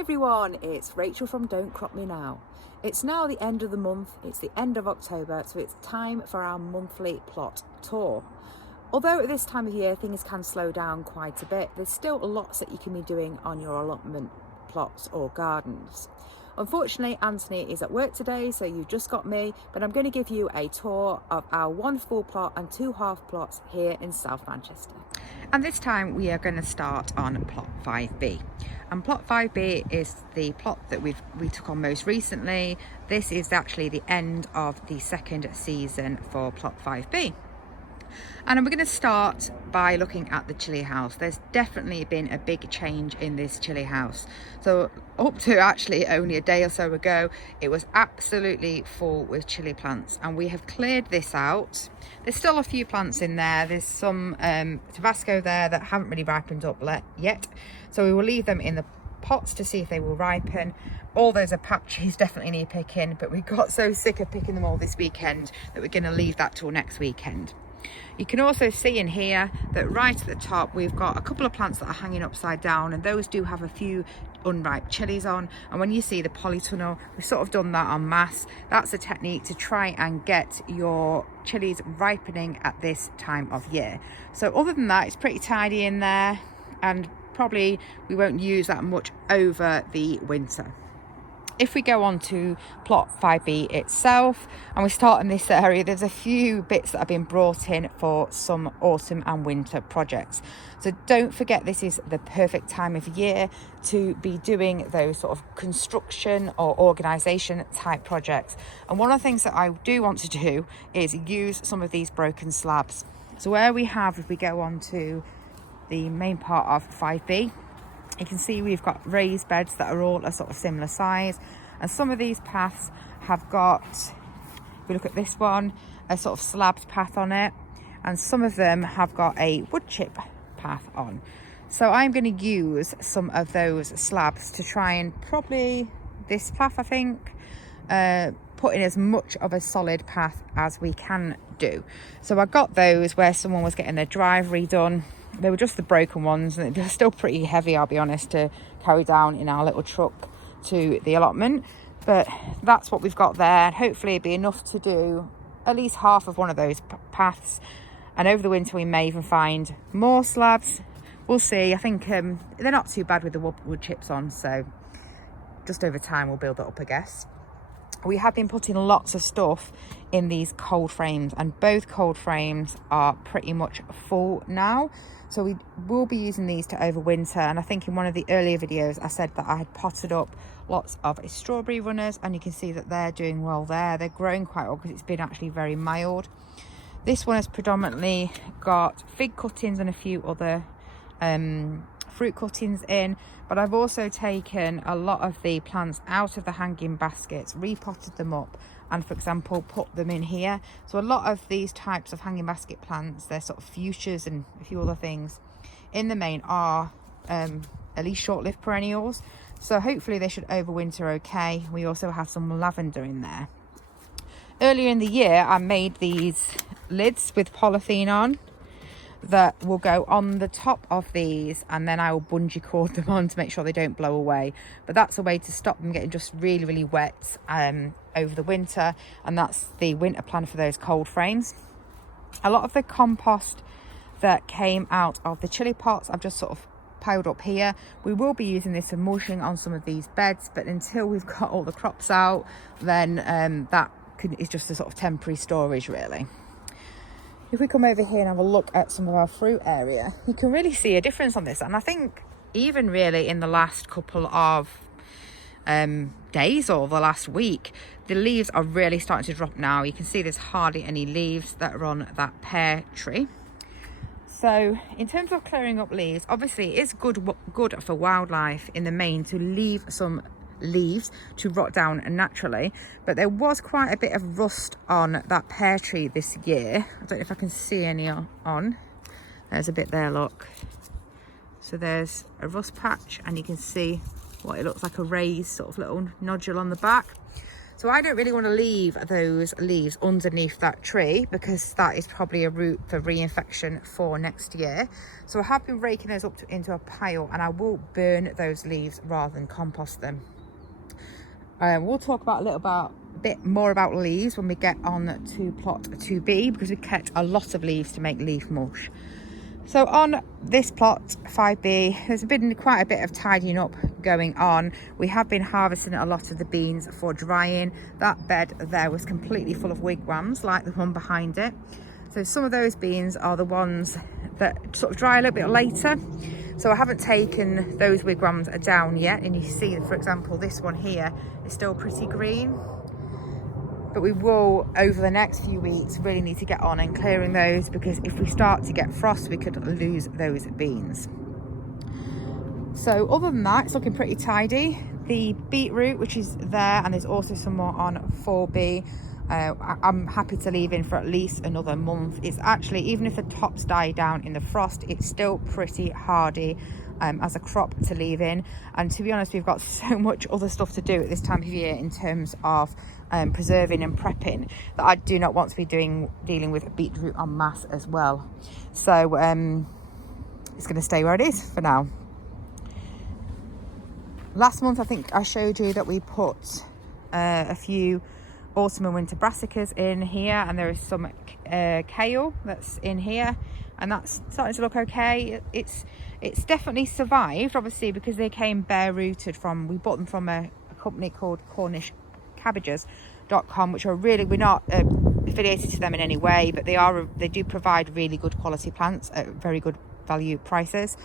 everyone, it's Rachel from Don't Crop Me Now. It's now the end of the month, it's the end of October, so it's time for our monthly plot tour. Although at this time of year things can slow down quite a bit, there's still lots that you can be doing on your allotment plots or gardens. Unfortunately, Anthony is at work today, so you've just got me, but I'm going to give you a tour of our one full plot and two half plots here in South Manchester. And this time we are going to start on plot 5B. And plot 5B is the plot that we took on most recently. This is actually the end of the second season for plot 5B. And we're going to start by looking at the chilli house. There's definitely been a big change in this chilli house. So up to actually only a day or so ago, it was absolutely full with chilli plants, and we have cleared this out. There's still a few plants in there. There's some Tabasco there that haven't really ripened up yet. So we will leave them in the pots to see if they will ripen. All those are patches, definitely need picking, but we got so sick of picking them all this weekend that we're going to leave that till next weekend. You can also see in here that right at the top we've got a couple of plants that are hanging upside down, and those do have a few unripe chilies on. And when you see the polytunnel, we've sort of done that en masse. That's a technique to try and get your chilies ripening at this time of year. So other than that, it's pretty tidy in there, and probably we won't use that much over the winter. If we go on to plot 5B itself, and we start in this area, there's a few bits that have been brought in for some autumn and winter projects. So don't forget, this is the perfect time of year to be doing those sort of construction or organisation type projects. And one of the things that I do want to do is use some of these broken slabs. So where we have, if we go on to the main part of 5B, you can see we've got raised beds that are all a sort of similar size, and some of these paths have got, if we look at this one, a sort of slabbed path on it, and some of them have got a wood chip path on. So I'm going to use some of those slabs to try and probably this path, I think, put in as much of a solid path as we can do. So I got those where someone was getting their drive redone. They were just the broken ones, and they're still pretty heavy, I'll be honest, to carry down in our little truck to the allotment. But that's what we've got there. Hopefully it'll be enough to do at least half of one of those paths. And over the winter we may even find more slabs. We'll see. I think they're not too bad with the wood chips on, so just over time we'll build that up, I guess. We have been putting lots of stuff in these cold frames, and both cold frames are pretty much full now. So we will be using these to overwinter. And I think in one of the earlier videos I said that I had potted up lots of strawberry runners, and you can see that they're doing well there. They're growing quite well because it's been actually very mild. This one has predominantly got fig cuttings and a few other fruit cuttings in, but I've also taken a lot of the plants out of the hanging baskets, repotted them up, and for example put them in here. So a lot of these types of hanging basket plants, they're sort of fuchsias and a few other things, in the main are at least short-lived perennials, so hopefully they should overwinter okay. We also have some lavender in there. Earlier in the year I made these lids with polythene on that will go on the top of these, and then I will bungee cord them on to make sure they don't blow away. But that's a way to stop them getting just really wet over the winter, and that's the winter plan for those cold frames. A lot of the compost that came out of the chilli pots I've just sort of piled up here. We will be using this for mulching on some of these beds, but until we've got all the crops out, then that is just a sort of temporary storage really. If we come over here and have a look at some of our fruit area, you can really see a difference on this. And I think even really in the last couple of days or the last week, the leaves are really starting to drop now. You can see there's hardly any leaves that are on that pear tree. So in terms of clearing up leaves, obviously it's good for wildlife in the main to leave some leaves to rot down naturally, but there was quite a bit of rust on that pear tree this year. I don't know if I can see any on. There's a bit there, look. So there's a rust patch, and you can see what it looks like, a raised sort of little nodule on the back. So I don't really want to leave those leaves underneath that tree because that is probably a route for reinfection for next year. So I have been raking those up into a pile, and I will burn those leaves rather than compost them. We'll talk about a bit more about leaves when we get on to plot 2B, because we kept a lot of leaves to make leaf mulch. So on this plot 5B, there's been quite a bit of tidying up going on. We have been harvesting a lot of the beans for drying. That bed there was completely full of wigwams, like the one behind it. So some of those beans are the ones that sort of dry a little bit later. So I haven't taken those wigwams down yet. And you see, for example, this one here is still pretty green. But we will, over the next few weeks, really need to get on and clearing those, because if we start to get frost, we could lose those beans. So other than that, it's looking pretty tidy. The beetroot, which is there, and there's also some more on 4B, I'm happy to leave in for at least another month. It's actually, even if the tops die down in the frost, it's still pretty hardy as a crop to leave in. And to be honest, we've got so much other stuff to do at this time of year in terms of preserving and prepping, that I do not want to be dealing with beetroot en masse as well. So it's going to stay where it is for now. Last month I think I showed you that we put a few autumn and winter brassicas in here, and there is some kale that's in here, and that's starting to look okay. It's definitely survived, obviously, because they came bare rooted from, we bought them from a company called CornishCabbages.com, which are really, we're not affiliated to them in any way, but they do provide really good quality plants at very good value prices.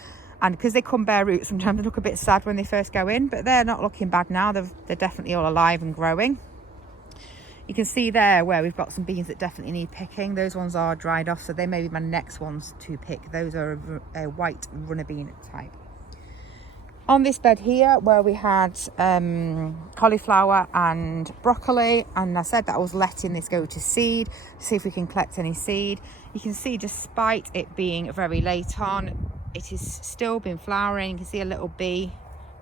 And because they come bare root, sometimes they look a bit sad when they first go in, but they're not looking bad now. They're definitely all alive and growing. You can see there where we've got some beans that definitely need picking. Those ones are dried off, so they may be my next ones to pick. Those are a white runner bean type. On this bed here, where we had cauliflower and broccoli, and I said that I was letting this go to seed to see if we can collect any seed. You can see, despite it being very late on, it has still been flowering. You can see a little bee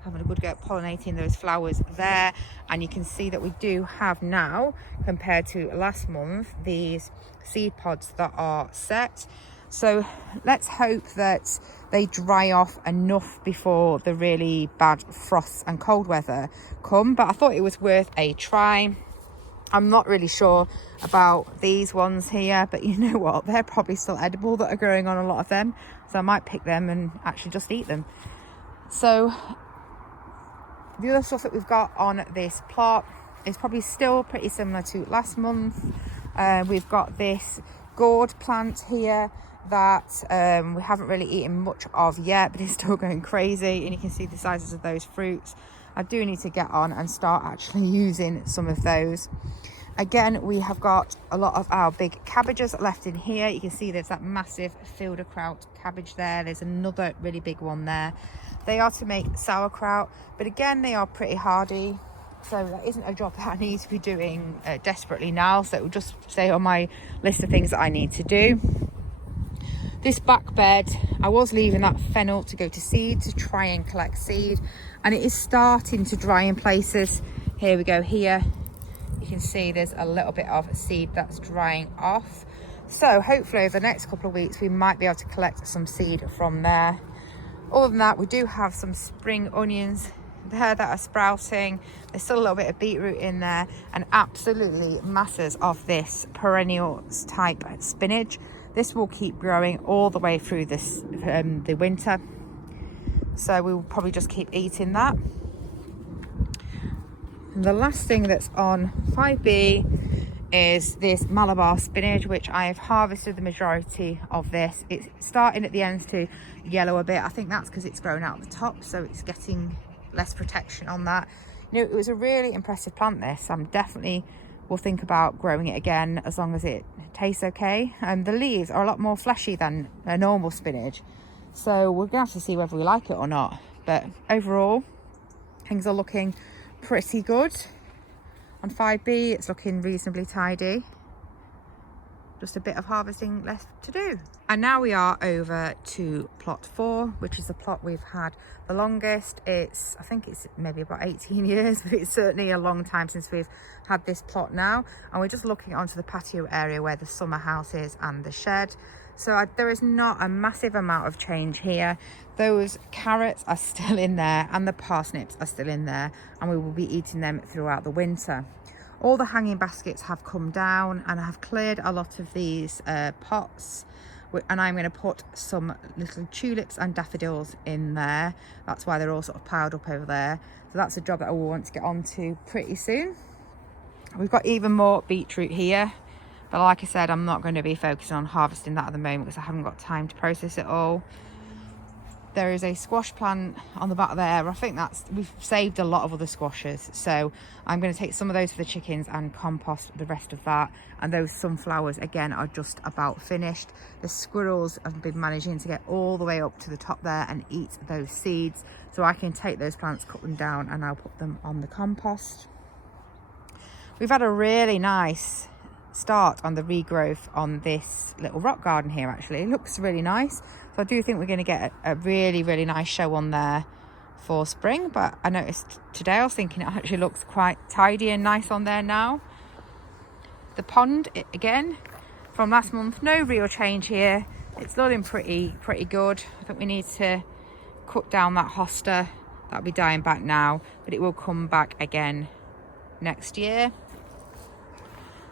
having a good go at pollinating those flowers there, and you can see that we do have now, compared to last month, these seed pods that are set. So let's hope that they dry off enough before the really bad frosts and cold weather come, but I thought it was worth a try. I'm not really sure about these ones here, but you know what, they're probably still edible that are growing on a lot of them, so I might pick them and actually just eat them. So the other stuff that we've got on this plot is probably still pretty similar to last month. We've got this gourd plant here that we haven't really eaten much of yet, but it's still going crazy, and you can see the sizes of those fruits. I do need to get on and start actually using some of those. Again, we have got a lot of our big cabbages left in here. You can see there's that massive fielder kraut cabbage there. There's another really big one there. They are to make sauerkraut, but again, they are pretty hardy. So that isn't a job that I need to be doing desperately now. So it will just stay on my list of things that I need to do. This back bed, I was leaving that fennel to go to seed to try and collect seed, and it is starting to dry in places. Here we go here. You can see there's a little bit of seed that's drying off. So hopefully over the next couple of weeks, we might be able to collect some seed from there. Other than that, we do have some spring onions there that are sprouting. There's still a little bit of beetroot in there, and absolutely masses of this perennial type spinach. This will keep growing all the way through this the winter, so we will probably just keep eating that. And the last thing that's on 5B is this Malabar spinach, which I have harvested the majority of this. It's starting at the ends to yellow a bit. I think that's because it's grown out the top, so it's getting less protection on that. You know, it was a really impressive plant, this. I'm definitely will think about growing it again, as long as it tastes okay. The leaves are a lot more fleshy than a normal spinach, so we're gonna have to see whether we like it or not. But overall, things are looking pretty good. On 5B, it's looking reasonably tidy. just a bit of harvesting left to do. And now we are over to plot 4, which is the plot we've had the longest. I think it's maybe about 18 years, but it's certainly a long time since we've had this plot now. And we're just looking onto the patio area where the summer house is and the shed. So there is not a massive amount of change here. Those carrots are still in there and the parsnips are still in there, and we will be eating them throughout the winter. All the hanging baskets have come down, and I have cleared a lot of these pots, and I'm going to put some little tulips and daffodils in there. That's why they're all sort of piled up over there. So that's a job that I will want to get onto pretty soon. We've got even more beetroot here, but like I said, I'm not going to be focusing on harvesting that at the moment because I haven't got time to process it all. There is a squash plant on the back there. I think we've saved a lot of other squashes, so I'm going to take some of those for the chickens and compost the rest of that. And those sunflowers again are just about finished. The squirrels have been managing to get all the way up to the top there and eat those seeds, so I can take those plants, cut them down, and I'll put them on the compost. We've had a really nice start on the regrowth on this little rock garden here. Actually, it looks really nice. So I do think we're going to get a really, really nice show on there for spring. But I noticed today, I was thinking it actually looks quite tidy and nice on there now. The pond, again, from last month, no real change here. It's looking pretty good. I think we need to cut down that hosta. That'll be dying back now, but it will come back again next year.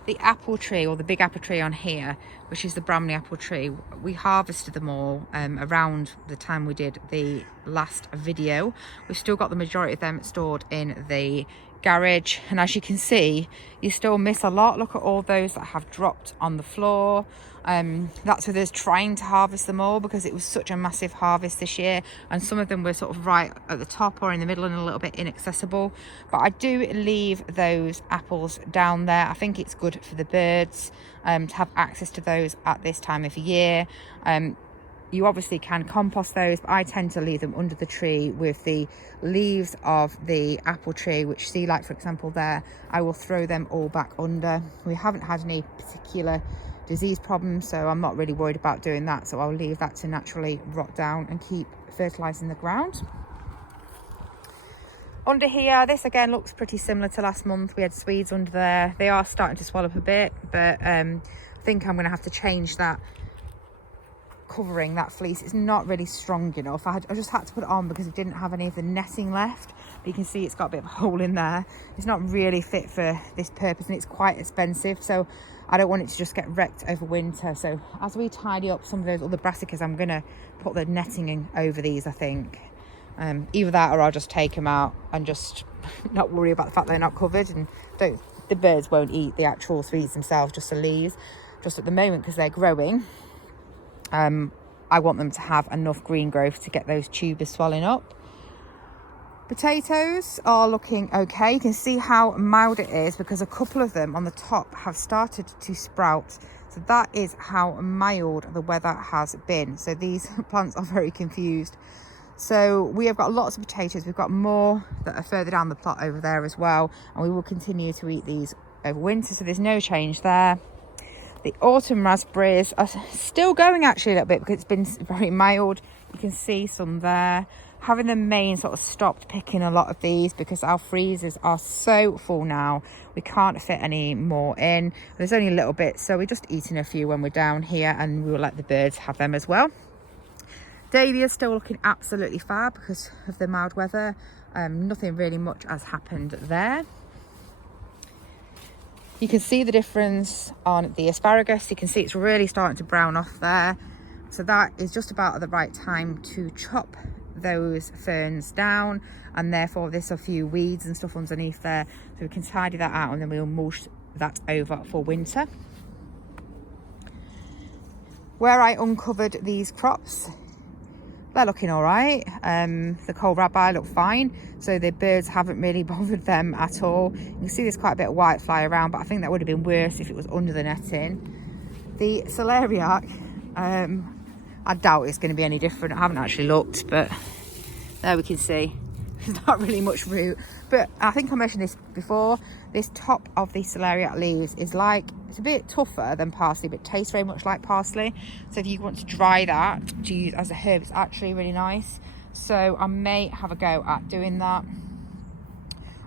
The apple tree, or the big apple tree on here, which is the Bramley apple tree, we harvested them all around the time we did the last video. We've still got the majority of them stored in the garage, and as you can see, you still miss a lot. Look at all those that have dropped on the floor. That's with us trying to harvest them all because it was such a massive harvest this year, and some of them were sort of right at the top or in the middle and a little bit inaccessible. But I do leave those apples down there. I think it's good for the birds to have access to those at this time of year. You obviously can compost those, but I tend to leave them under the tree with the leaves of the apple tree, which, see, like for example there, I will throw them all back under. We haven't had any particular disease problems, so I'm not really worried about doing that. So I'll leave that to naturally rot down and keep fertilizing the ground. Under here, this again looks pretty similar to last month. We had Swedes under there. They are starting to swell up a bit, but I think I'm going to have to change that covering, that fleece. It's not really strong enough. I just had to put it on because it didn't have any of the netting left, but you can see it's got a bit of a hole in there. It's not really fit for this purpose, and it's quite expensive, so I don't want it to just get wrecked over winter. So as we tidy up some of those other brassicas, I'm gonna put the netting in over these, I think. Either that, or I'll just take them out and just not worry about the fact they're not covered, and the birds won't eat the actual Swedes themselves, just the leaves. Just at the moment, because they're growing, I want them to have enough green growth to get those tubers swelling up. Potatoes are looking okay. You can see how mild it is because a couple of them on the top have started to sprout. So that is how mild the weather has been. So these plants are very confused. So we have got lots of potatoes. We've got more that are further down the plot over there as well, and we will continue to eat these over winter. So there's no change there. The autumn raspberries are still going actually a little bit because it's been very mild. You can see some there. Having the main sort of stopped picking a lot of these because our freezers are so full now. We can't fit any more in. There's only a little bit, so we're just eating a few when we're down here, and we will let the birds have them as well. Dahlia's still looking absolutely fab because of the mild weather. Nothing really much has happened there. You can see the difference on the asparagus. You can see it's really starting to brown off there. So that is just about at the right time to chop those ferns down, and therefore there's a few weeds and stuff underneath there. So we can tidy that out, and then we'll mulch that over for winter. Where I uncovered these crops, they're looking all right. The kohlrabi look fine, so the birds haven't really bothered them at all. You can see there's quite a bit of whitefly around, but I think that would have been worse if it was under the netting. The celeriac, I doubt it's going to be any different. I haven't actually looked, but there we can see There's not really much root, but I think I mentioned this before. This top of the celeriac leaves is like, it's a bit tougher than parsley, but tastes very much like parsley. So if you want to dry that to use as a herb, it's actually really nice. So I may have a go at doing that.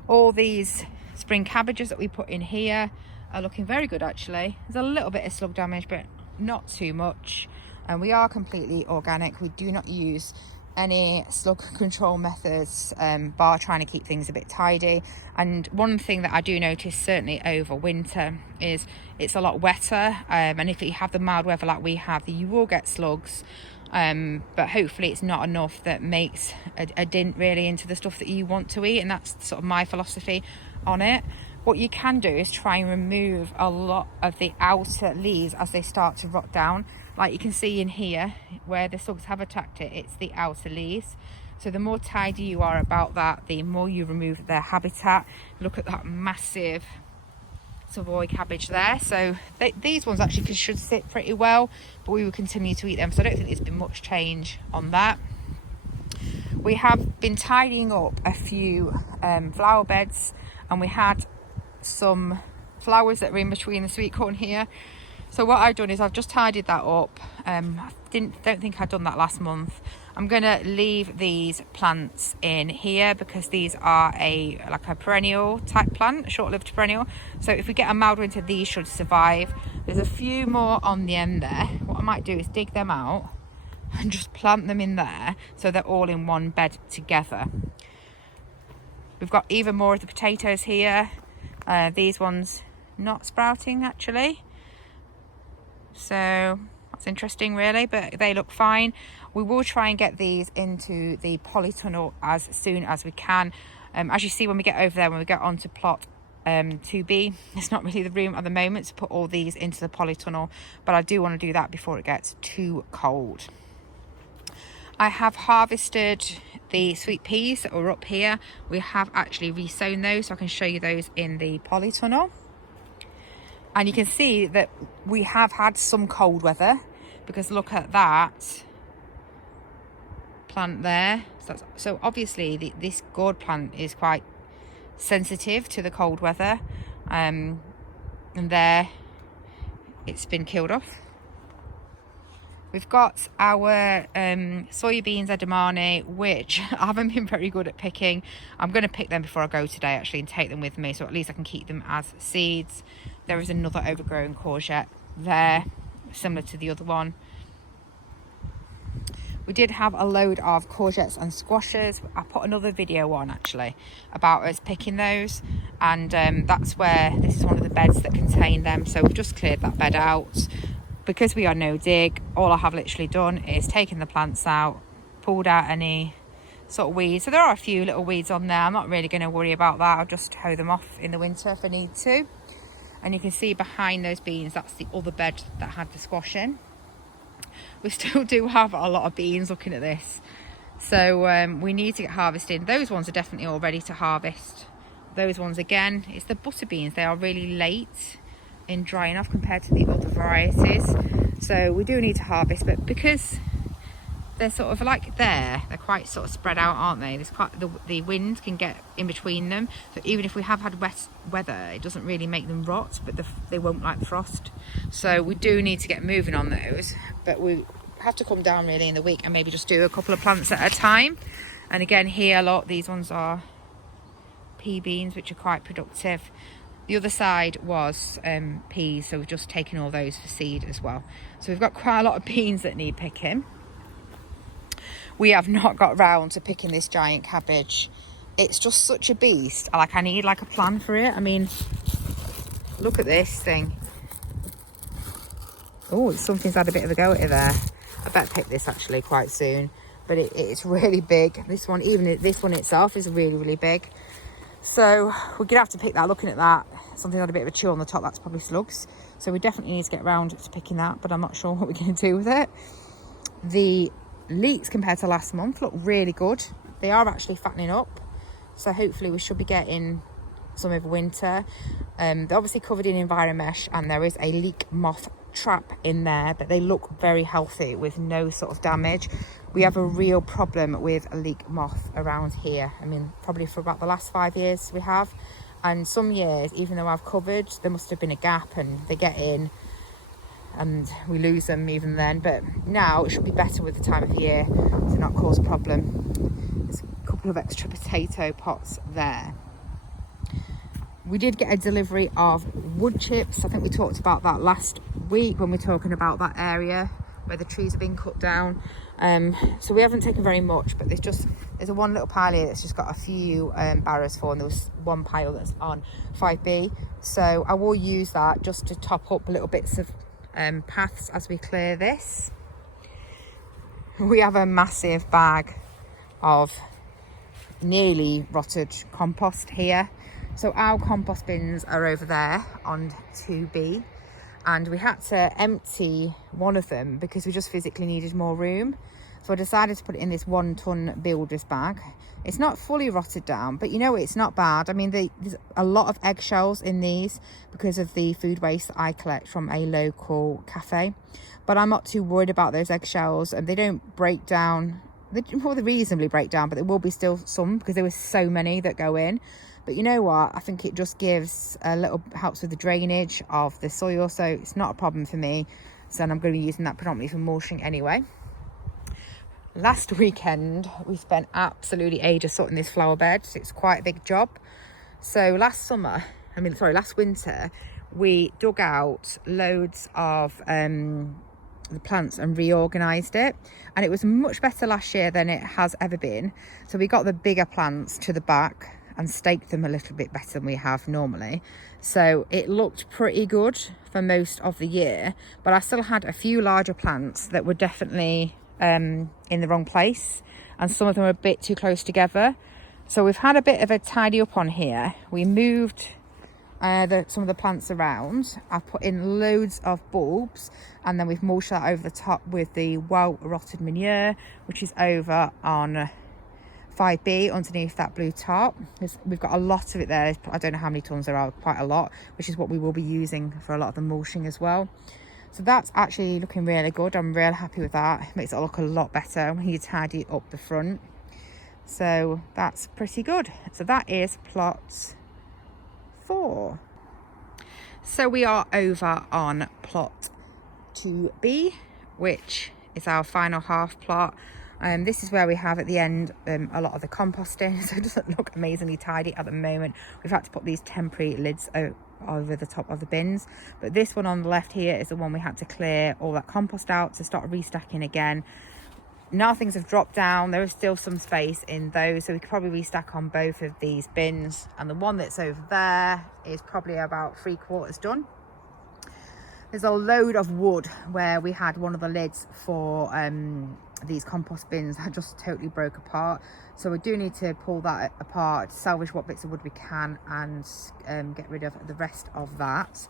All these spring cabbages that we put in here are looking very good actually. There's a little bit of slug damage, but not too much. And we are completely organic. We do not use any slug control methods, bar trying to keep things a bit tidy. And one thing that I do notice certainly over winter is it's a lot wetter, and if you have the mild weather like we have, you will get slugs, but hopefully it's not enough that makes a dent really into the stuff that you want to eat, and that's sort of my philosophy on it. What you can do is try and remove a lot of the outer leaves as they start to rot down. Like you can see in here where the slugs have attacked it, it's the outer leaves. So the more tidy you are about that, the more you remove their habitat. Look at that massive Savoy cabbage there. So these ones actually should sit pretty well, but we will continue to eat them. So I don't think there's been much change on that. We have been tidying up a few flower beds, and we had some flowers that were in between the sweet corn here. So what I've done is I've just tidied that up. I don't think I'd done that last month. I'm gonna leave these plants in here because these are like a perennial type plant, short-lived perennial. So if we get a mild winter, these should survive. There's a few more on the end there. What I might do is dig them out and just plant them in there so they're all in one bed together. We've got even more of the potatoes here. These ones not sprouting actually. So that's interesting really, but they look fine. We will try and get these into the polytunnel as soon as we can. As you see when we get over there, when we get onto plot 2B, there's not really the room at the moment to put all these into the polytunnel, but I do want to do that before it gets too cold. I have harvested the sweet peas that were up here. We have actually resown those, so I can show you those in the polytunnel. And you can see that we have had some cold weather, because look at that plant there. So obviously this gourd plant is quite sensitive to the cold weather, and there it's been killed off. We've got our soybeans edamame, which I haven't been very good at picking. I'm going to pick them before I go today actually and take them with me, so at least I can keep them as seeds. There is another overgrown courgette there, similar to the other one. We did have a load of courgettes and squashes. I put another video on actually about us picking those, and that's where this is one of the beds that contain them. So we've just cleared that bed out. Because we are no dig, all I have literally done is taken the plants out, pulled out any sort of weeds. So there are a few little weeds on there. I'm not really going to worry about that. I'll just hoe them off in the winter if I need to. And you can see behind those beans, that's the other bed that had the squash in. We still do have a lot of beans looking at this. So we need to get harvesting. Those ones are definitely all ready to harvest. Those ones again, it's the butter beans. They are really late in drying off compared to the other varieties. So we do need to harvest, but because they're sort of like they're quite sort of spread out, aren't they? There's quite the wind can get in between them, so even if we have had wet weather, it doesn't really make them rot, but they won't like the frost. So we do need to get moving on those, but we have to come down really in the week and maybe just do a couple of plants at a time. And again here, these ones are pea beans, which are quite productive. The other side was peas, so we've just taken all those for seed as well. So we've got quite a lot of beans that need picking. We have not got round to picking this giant cabbage. It's just such a beast. I need like a plan for it. I mean, look at this thing. Oh, something's had a bit of a go at it there. I better pick this actually quite soon. But it's really big. This one, even this one itself, is really, really big. So we're gonna have to pick that. Looking at that, something had a bit of a chew on the top. That's probably slugs. So we definitely need to get around to picking that, but I'm not sure what we're going to do with it. The leeks compared to last month look really good. They are actually fattening up, so hopefully we should be getting some over winter. They're obviously covered in enviromesh, and there is a leek moth trap in there, but they look very healthy with no sort of damage. we have a real problem with a leek moth around here. I mean, probably for about the last 5 years we have. And some years, even though I've covered, there must have been a gap and they get in and we lose them even then. But now it should be better with the time of year to not cause a problem. There's a couple of extra potato pots there. We did get a delivery of wood chips. I think we talked about that last week when we were talking about that area where the trees have been cut down. So we haven't taken very much, but there's a one little pile here that's just got a few barrows for, and there was one pile that's on 5B. So I will use that just to top up little bits of paths as we clear this. We have a massive bag of nearly rotted compost here. So our compost bins are over there on 2B, and we had to empty one of them because we just physically needed more room. So I decided to put it in this 1 ton builder's bag. It's not fully rotted down, but you know, it's not bad. I mean, there's a lot of eggshells in these because of the food waste that I collect from a local cafe. But I'm not too worried about those eggshells, and they don't break down. They reasonably break down, but there will be still some because there were so many that go in. But you know what, I think it just gives a little, helps with the drainage of the soil, so it's not a problem for me. So I'm going to be using that predominantly for mulching anyway. Last weekend we spent absolutely ages sorting this flower bed. It's quite a big job. So last winter we dug out loads of the plants and reorganized it, and it was much better last year than it has ever been. So we got the bigger plants to the back and staked them a little bit better than we have normally. So it looked pretty good for most of the year, but I still had a few larger plants that were definitely in the wrong place, and some of them were a bit too close together. So we've had a bit of a tidy up on here. We moved some of the plants around. I've put in loads of bulbs, and then we've mulched that over the top with the well rotted manure, which is over on 5B underneath that blue top. We've got a lot of it there. I don't know how many tons there are, quite a lot, which is what we will be using for a lot of the mulching as well. So that's actually looking really good. I'm really happy with that. It makes it look a lot better when you tidy up the front. So that's pretty good. So that is plot 4. So we are over on plot 2B, which is our final half plot. This is where we have at the end a lot of the composting, so it doesn't look amazingly tidy at the moment. We've had to put these temporary lids over the top of the bins, but this one on the left here is the one we had to clear all that compost out to start restacking again. Now things have dropped down, there is still some space in those, so we could probably restack on both of these bins, and the one that's over there is probably about 3/4 done. There's a load of wood where we had one of the lids for these compost bins that just totally broke apart, so we do need to pull that apart, salvage what bits of wood we can, and get rid of the rest of that.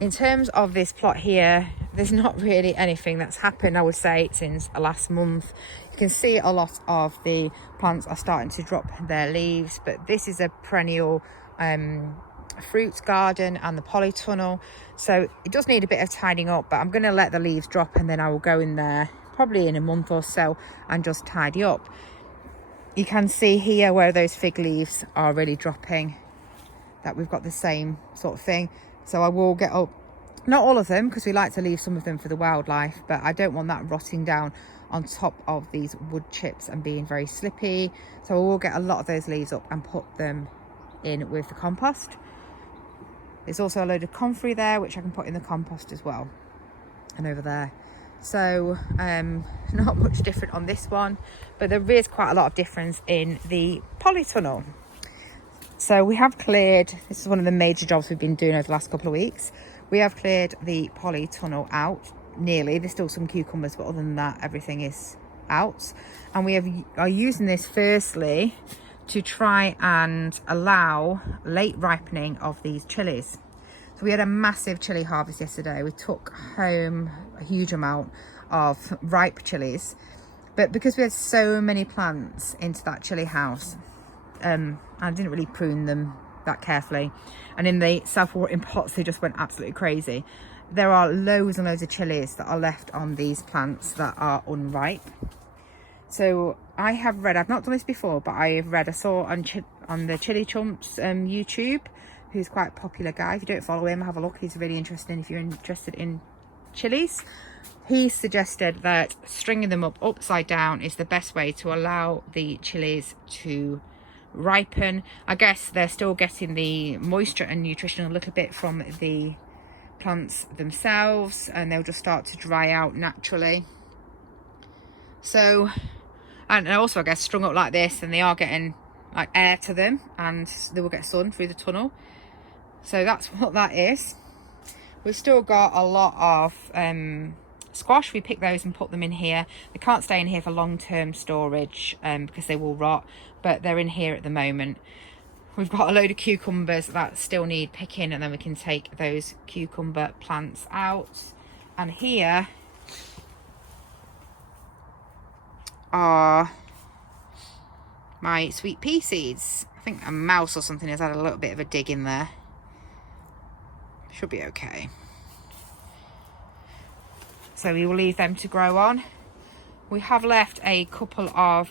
In terms of this plot here, there's not really anything that's happened, I would say, since last month. You can see a lot of the plants are starting to drop their leaves, but this is a perennial fruits garden and the polytunnel, so it does need a bit of tidying up, but I'm going to let the leaves drop and then I will go in there probably in a month or so and just tidy up. You can see here where those fig leaves are really dropping, that we've got the same sort of thing. So I will get up, not all of them, because we like to leave some of them for the wildlife, but I don't want that rotting down on top of these wood chips and being very slippy. So I will get a lot of those leaves up and put them in with the compost. There's also a load of comfrey there, which I can put in the compost as well, and over there. So not much different on this one, but there is quite a lot of difference in the polytunnel. So we have cleared, this is one of the major jobs we've been doing over the last couple of weeks. We have cleared the polytunnel out nearly. There's still some cucumbers, but other than that, everything is out. And we are using this firstly to try and allow late ripening of these chilies. So we had a massive chili harvest yesterday. We took home a huge amount of ripe chilies, but because we had so many plants into that chili house, I didn't really prune them that carefully, and in the self-watering pots they just went absolutely crazy. There are loads and loads of chilies that are left on these plants that are unripe. So I have read, I've not done this before, but I saw on the Chili Chumps YouTube, who's quite a popular guy. If you don't follow him, have a look. He's really interesting if you're interested in chilies. He suggested that stringing them up upside down is the best way to allow the chilies to ripen. I guess they're still getting the moisture and nutrition a little bit from the plants themselves, and they'll just start to dry out naturally. So, and also I guess strung up like this, and they are getting like air to them, and they will get sun through the tunnel. So that's what that is. We've still got a lot of squash. We pick those and put them in here. They can't stay in here for long-term storage because they will rot, but they're in here at the moment. We've got a load of cucumbers that still need picking, and then we can take those cucumber plants out. And here are my sweet pea seeds. I think a mouse or something has had a little bit of a dig in there. Should be okay. So we will leave them to grow on. We have left a couple of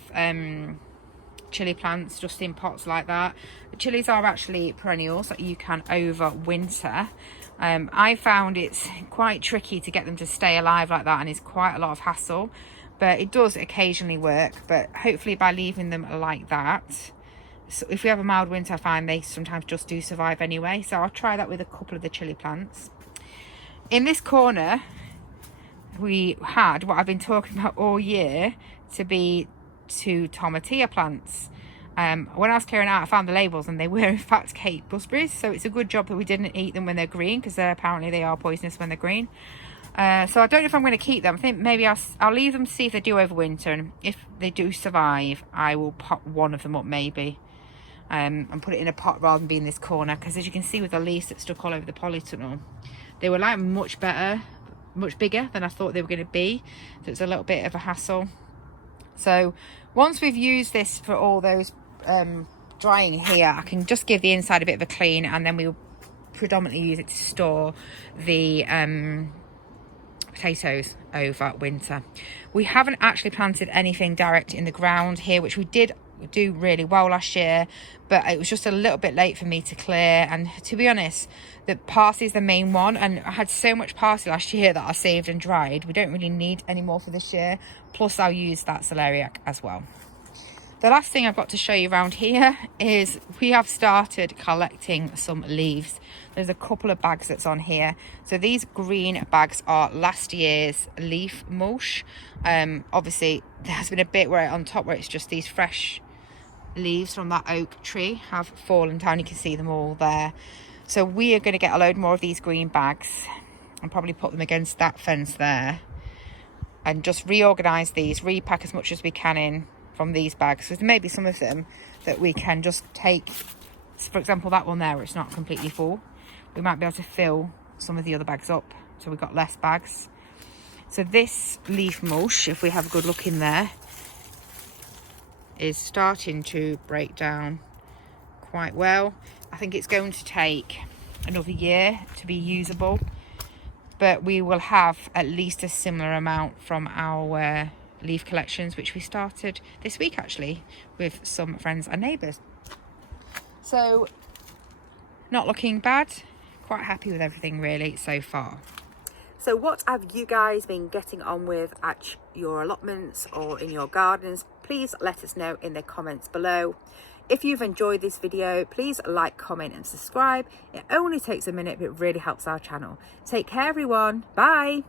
chili plants just in pots like that. The chilies are actually perennials that you can overwinter. I found it's quite tricky to get them to stay alive like that, and it's quite a lot of hassle, but it does occasionally work. But hopefully by leaving them like that, so if we have a mild winter, I find they sometimes just do survive anyway. So I'll try that with a couple of the chili plants. In this corner we had what I've been talking about all year to be 2 tomatillo plants. When I was clearing out, I found the labels, and they were in fact Cape gooseberries. So it's a good job that we didn't eat them when they're green, because apparently they are poisonous when they're green. So I don't know if I'm going to keep them. I think maybe I'll leave them to see if they do overwinter, and if they do survive, I will pop one of them up maybe and put it in a pot rather than be in this corner, because as you can see with the leaves that stuck all over the polytunnel, they were like much bigger than I thought they were going to be. So it's a little bit of a hassle. So once we've used this for all those drying here, I can just give the inside a bit of a clean, and then we'll predominantly use it to store the potatoes over winter. We haven't actually planted anything direct in the ground here, which we did do really well last year, but it was just a little bit late for me to clear. And to be honest, the parsley is the main one, and I had so much parsley last year that I saved and dried. We don't really need any more for this year, plus I'll use that celeriac as well. The last thing I've got to show you around here is we have started collecting some leaves. There's a couple of bags that's on here. So these green bags are last year's leaf mulch. Obviously there's been a bit where on top where it's just these fresh leaves from that oak tree have fallen down. You can see them all there. So we are going to get a load more of these green bags and probably put them against that fence there, and just reorganize these, repack as much as we can in from these bags. So there may be some of them that we can just take, for example that one there where it's not completely full, we might be able to fill some of the other bags up, so we've got less bags. So this leaf mulch, if we have a good look in there, is starting to break down quite well. I think it's going to take another year to be usable, but we will have at least a similar amount from our leaf collections, which we started this week actually with some friends and neighbours. So not looking bad, quite happy with everything really so far. So what have you guys been getting on with at your allotments or in your gardens? Please let us know in the comments below. If you've enjoyed this video, please like, comment and subscribe. It only takes a minute, but it really helps our channel. Take care everyone. Bye.